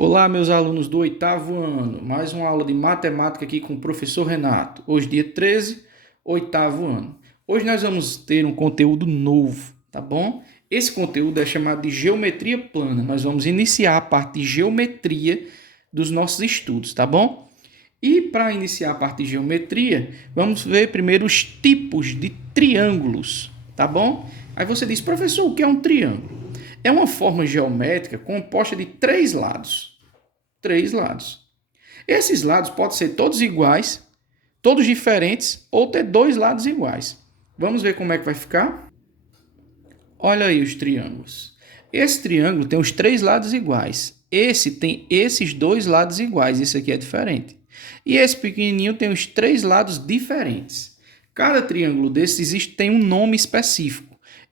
Olá, meus alunos do oitavo ano. Mais uma aula de matemática aqui com o professor Renato. Hoje, dia 13, oitavo ano. Hoje nós vamos ter um conteúdo novo, tá bom? Esse conteúdo é chamado de geometria plana. Nós vamos iniciar a parte de geometria dos nossos estudos, tá bom? E para iniciar a parte de geometria, vamos ver primeiro os tipos de triângulos, tá bom? Aí você diz, professor, o que é um triângulo? É uma forma geométrica composta de três lados. Três lados. Esses lados podem ser todos iguais, todos diferentes ou ter dois lados iguais. Vamos ver como é que vai ficar? Olha aí os triângulos. Esse triângulo tem os três lados iguais. Esse tem esses dois lados iguais. Esse aqui é diferente. E esse pequenininho tem os três lados diferentes. Cada triângulo desses tem um nome específico.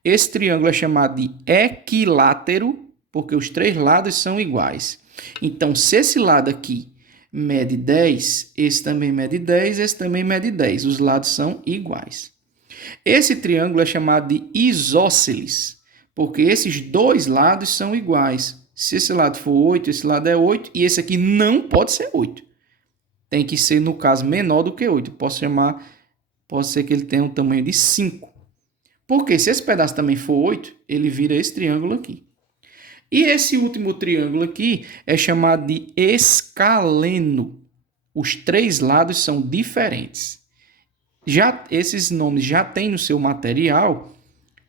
Esse triângulo é chamado de equilátero, porque os três lados são iguais. Então, se esse lado aqui mede 10, esse também mede 10, esse também mede 10. Os lados são iguais. Esse triângulo é chamado de isósceles, porque esses dois lados são iguais. Se esse lado for 8, esse lado é 8, e esse aqui não pode ser 8. Tem que ser, no caso, menor do que 8. Pode ser que ele tenha um tamanho de 5. Porque se esse pedaço também for 8, ele vira esse triângulo aqui. E esse último triângulo aqui é chamado de escaleno. Os três lados são diferentes. Já esses nomes já tem no seu material,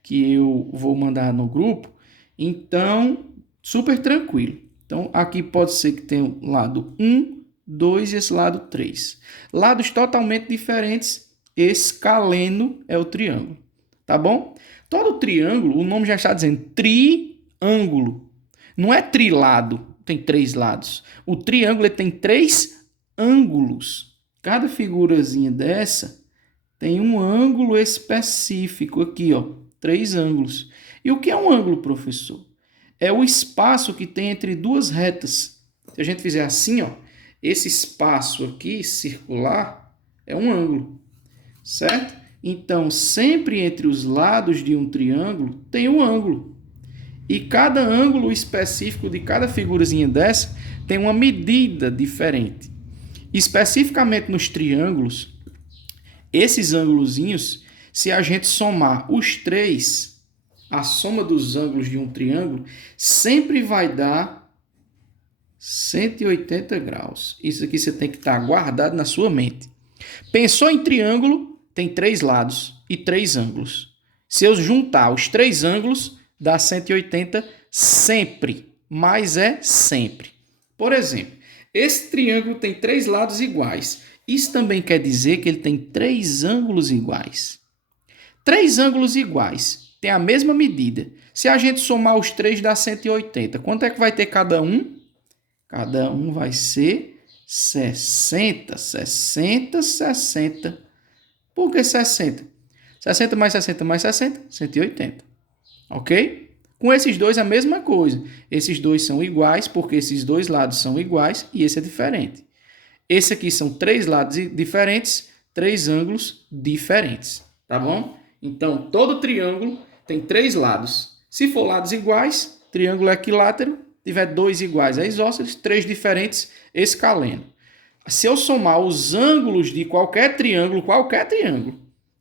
que eu vou mandar no grupo, então super tranquilo. Então aqui pode ser que tenha o lado 1, 2 e esse lado 3. Lados totalmente diferentes, escaleno é o triângulo, tá bom? Todo triângulo, o nome já está dizendo triângulo. Não é trilado, tem três lados. O triângulo ele tem três ângulos. Cada figurazinha dessa tem um ângulo específico aqui, ó, três ângulos. E o que é um ângulo, professor? É o espaço que tem entre duas retas. Se a gente fizer assim, ó, esse espaço aqui circular é um ângulo, certo? Então, sempre entre os lados de um triângulo tem um ângulo. E cada ângulo específico de cada figurazinha dessa tem uma medida diferente. Especificamente nos triângulos, esses ângulozinhos, se a gente somar os três, a soma dos ângulos de um triângulo, sempre vai dar 180 graus. Isso aqui você tem que estar guardado na sua mente. Pensou em triângulo, tem três lados e três ângulos. Se eu juntar os três ângulos, dá 180 sempre, mas é sempre. Por exemplo, esse triângulo tem três lados iguais. Isso também quer dizer que ele tem três ângulos iguais. Três ângulos iguais têm a mesma medida. Se a gente somar os três, dá 180. Quanto é que vai ter cada um? Cada um vai ser 60, 60, 60. Por que 60? 60 mais 60 mais 60, 180. Ok? Com esses dois a mesma coisa. Esses dois são iguais porque esses dois lados são iguais e esse é diferente. Esse aqui são três lados diferentes, três ângulos diferentes, tá bom? Então, todo triângulo tem três lados. Se for lados iguais, triângulo equilátero, tiver dois iguais, é isósceles, três diferentes, escaleno. Se eu somar os ângulos de qualquer triângulo,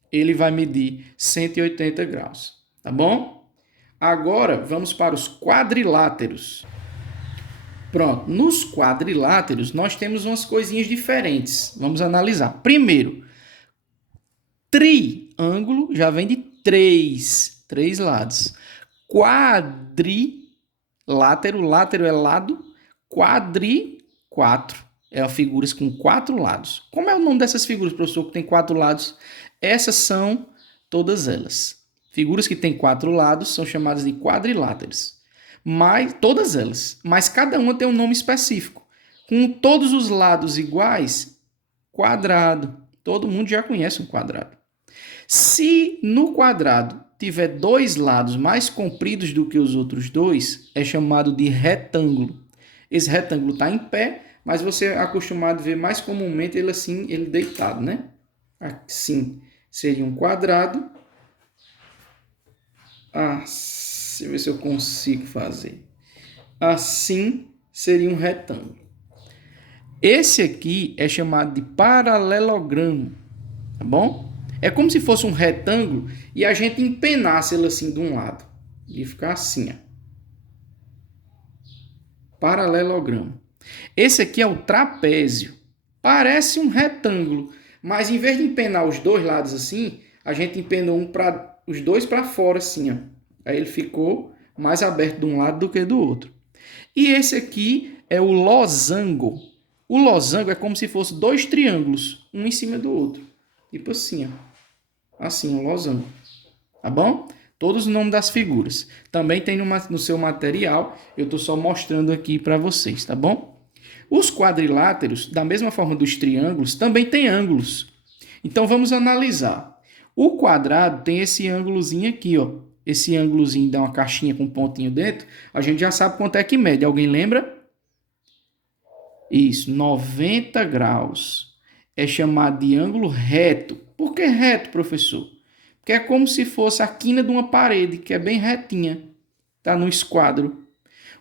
ele vai medir 180 graus, tá bom? Agora, vamos para os quadriláteros. Pronto, nos quadriláteros nós temos umas coisinhas diferentes. Vamos analisar. Primeiro, triângulo já vem de três lados. Quadrilátero, látero é lado, quatro. É figuras com quatro lados. Como é o nome dessas figuras, professor, que tem quatro lados? Essas são todas elas. Figuras que têm quatro lados são chamadas de quadriláteros. Todas elas, mas cada uma tem um nome específico. Com todos os lados iguais, quadrado. Todo mundo já conhece um quadrado. Se no quadrado tiver dois lados mais compridos do que os outros dois, é chamado de retângulo. Esse retângulo está em pé, mas você é acostumado a ver mais comumente ele assim, ele deitado, né? Assim seria um quadrado. Deixa eu ver se eu consigo fazer. Assim seria um retângulo. Esse aqui é chamado de paralelogramo, tá bom? É como se fosse um retângulo e a gente empenasse ele assim de um lado. E ficar assim, ó. Paralelogramo. Esse aqui é o trapézio. Parece um retângulo, mas em vez de empenar os dois lados assim, a gente empenou os dois para fora assim, ó. Aí ele ficou mais aberto de um lado do que do outro. E esse aqui é o losango. O losango é como se fosse dois triângulos, um em cima do outro. Tipo assim, ó. Assim, um losango. Tá bom? Todos os nomes das figuras. Também tem no seu material. Eu estou só mostrando aqui para vocês, tá bom? Os quadriláteros, da mesma forma dos triângulos, também têm ângulos. Então, vamos analisar. O quadrado tem esse ângulozinho aqui, ó. Esse ângulozinho dá uma caixinha com um pontinho dentro. A gente já sabe quanto é que mede. Alguém lembra? Isso, 90 graus. É chamado de ângulo reto. Por que reto, professor? Porque é como se fosse a quina de uma parede, que é bem retinha. Está no esquadro.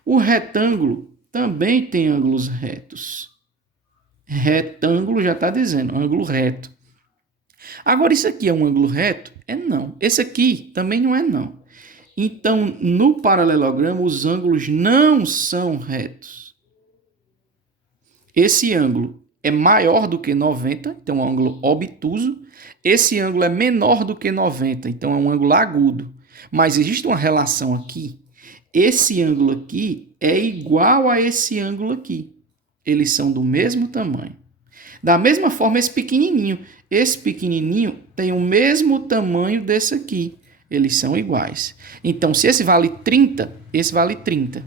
O retângulo também tem ângulos retos. Retângulo já está dizendo, ângulo reto. Agora, isso aqui é um ângulo reto? É não. Esse aqui também não é não. Então, no paralelogramo, os ângulos não são retos. Esse ângulo é maior do que 90, então é um ângulo obtuso. Esse ângulo é menor do que 90, então é um ângulo agudo. Mas existe uma relação aqui. Esse ângulo aqui é igual a esse ângulo aqui. Eles são do mesmo tamanho. Da mesma forma, esse pequenininho tem o mesmo tamanho desse aqui. Eles são iguais. Então, se esse vale 30, esse vale 30.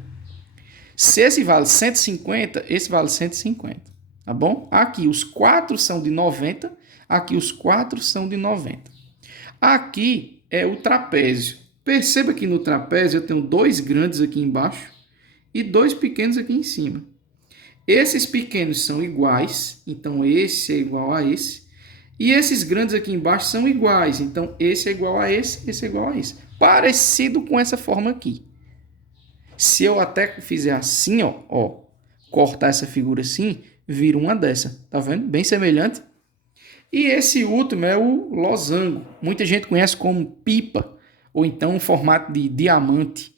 Se esse vale 150, esse vale 150. Tá bom? Aqui os 4 são de 90, aqui os 4 são de 90. Aqui é o trapézio. Perceba que no trapézio eu tenho 2 grandes aqui embaixo e 2 pequenos aqui em cima. Esses pequenos são iguais, então esse é igual a esse. E esses grandes aqui embaixo são iguais, então esse é igual a esse é igual a esse. Parecido com essa forma aqui. Se eu até fizer assim, ó, cortar essa figura assim, vira uma dessa. Tá vendo? Bem semelhante. E esse último é o losango. Muita gente conhece como pipa, ou então um formato de diamante,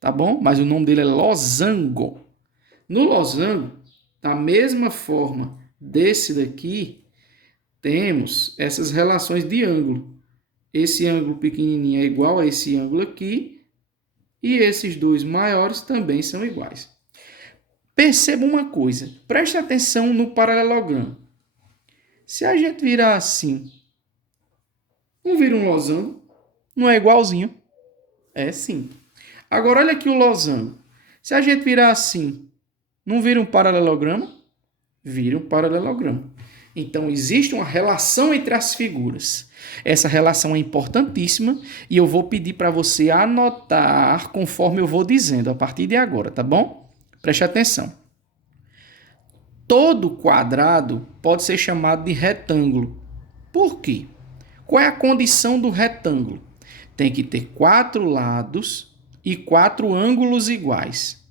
tá bom? Mas o nome dele é losango. No losango, da mesma forma desse daqui, temos essas relações de ângulo. Esse ângulo pequenininho é igual a esse ângulo aqui, e esses dois maiores também são iguais. Perceba uma coisa, preste atenção no paralelogramo. Se a gente virar assim, não vira um losango? Não é igualzinho? É sim. Agora olha aqui o losango. Se a gente virar assim, não vira um paralelogramo? Vira um paralelogramo. Então, existe uma relação entre as figuras. Essa relação é importantíssima e eu vou pedir para você anotar conforme eu vou dizendo a partir de agora, tá bom? Preste atenção. Todo quadrado pode ser chamado de retângulo. Por quê? Qual é a condição do retângulo? Tem que ter 4 lados e 4 ângulos iguais.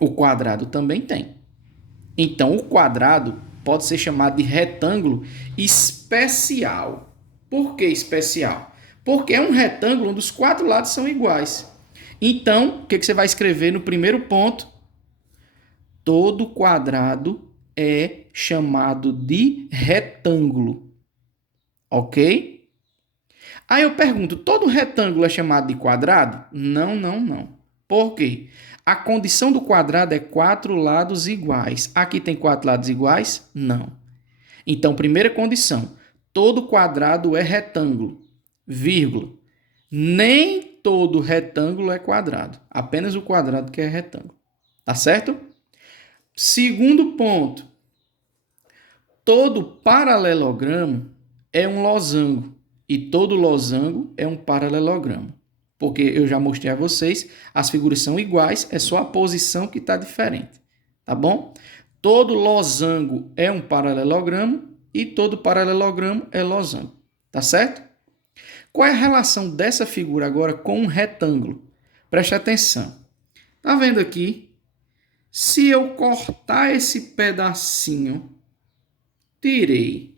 O quadrado também tem. Então, o quadrado pode ser chamado de retângulo especial. Por que especial? Porque é um retângulo onde os 4 lados são iguais. Então, o que você vai escrever no primeiro ponto? Todo quadrado é chamado de retângulo. Ok? Aí eu pergunto, todo retângulo é chamado de quadrado? Não, não, não. Por quê? A condição do quadrado é 4 lados iguais. Aqui tem 4 lados iguais? Não. Então, primeira condição, todo quadrado é retângulo, vírgula. Nem todo retângulo é quadrado, apenas o quadrado que é retângulo. Tá certo? Segundo ponto, todo paralelogramo é um losango e todo losango é um paralelogramo. Porque eu já mostrei a vocês, as figuras são iguais, é só a posição que está diferente, tá bom? Todo losango é um paralelogramo e todo paralelogramo é losango, tá certo? Qual é a relação dessa figura agora com um retângulo? Preste atenção. Tá vendo aqui? Se eu cortar esse pedacinho, tirei.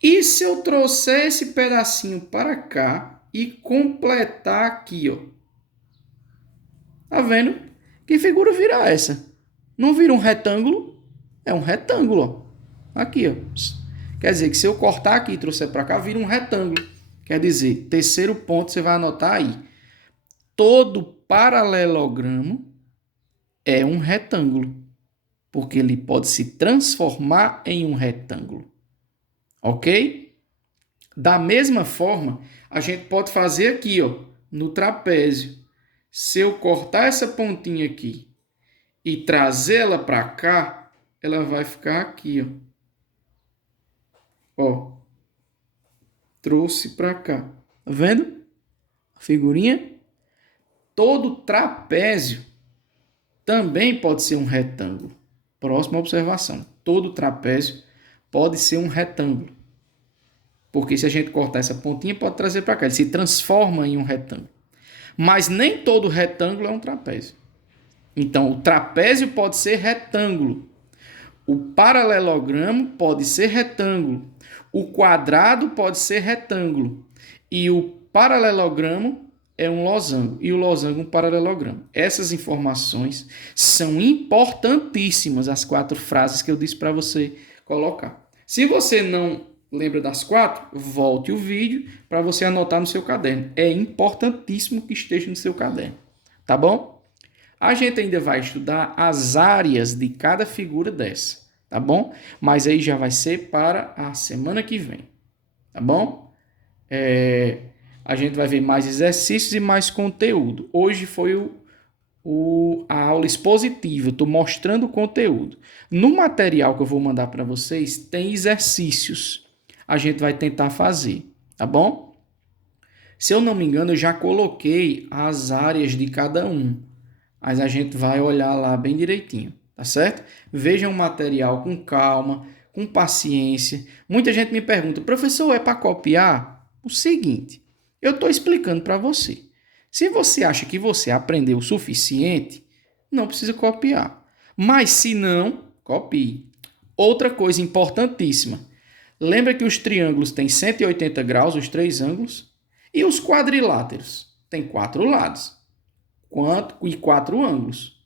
E se eu trouxer esse pedacinho para cá e completar aqui, ó? Tá vendo? Que figura vira essa? Não vira um retângulo? É um retângulo, ó. Aqui, ó. Quer dizer que se eu cortar aqui e trouxer para cá, vira um retângulo. Quer dizer, terceiro ponto você vai anotar aí. Todo paralelogramo é um retângulo, porque ele pode se transformar em um retângulo. Ok? Da mesma forma, a gente pode fazer aqui, ó, no trapézio. Se eu cortar essa pontinha aqui e trazê-la para cá, ela vai ficar aqui, ó. Ó. Trouxe para cá. Tá vendo? A figurinha. Todo trapézio também pode ser um retângulo. Próxima observação. Todo trapézio pode ser um retângulo. Porque se a gente cortar essa pontinha, pode trazer para cá. Ele se transforma em um retângulo. Mas nem todo retângulo é um trapézio. Então, o trapézio pode ser retângulo. O paralelogramo pode ser retângulo. O quadrado pode ser retângulo. E o paralelogramo é um losango. E o losango um paralelogramo. Essas informações são importantíssimas, as 4 frases que eu disse para você colocar. Se você não lembra das 4, volte o vídeo para você anotar no seu caderno. É importantíssimo que esteja no seu caderno. Tá bom? A gente ainda vai estudar as áreas de cada figura dessa, tá bom? Mas aí já vai ser para a semana que vem, tá bom? A gente vai ver mais exercícios e mais conteúdo. Hoje foi a aula expositiva, estou mostrando o conteúdo. No material que eu vou mandar para vocês, tem exercícios. A gente vai tentar fazer, tá bom? Se eu não me engano, eu já coloquei as áreas de cada um. Mas a gente vai olhar lá bem direitinho, tá certo? Vejam o material com calma, com paciência. Muita gente me pergunta, professor, é para copiar? O seguinte, eu estou explicando para você. Se você acha que você aprendeu o suficiente, não precisa copiar. Mas se não, copie. Outra coisa importantíssima. Lembra que os triângulos têm 180 graus, os 3 ângulos? E os quadriláteros têm 4 lados. E 4 ângulos.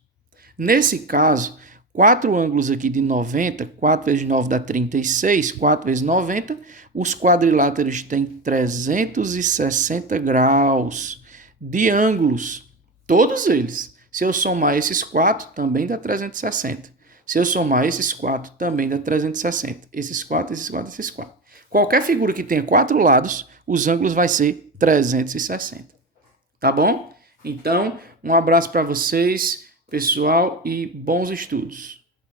Nesse caso, 4 ângulos aqui de 90, 4 vezes 9 dá 36, 4 vezes 90, os quadriláteros têm 360 graus de ângulos, todos eles. Se eu somar esses 4, também dá 360. Se eu somar esses 4, também dá 360. Esses 4, esses 4, esses 4. Qualquer figura que tenha 4 lados, os ângulos vai ser 360. Tá bom? Então, um abraço para vocês, pessoal, e bons estudos.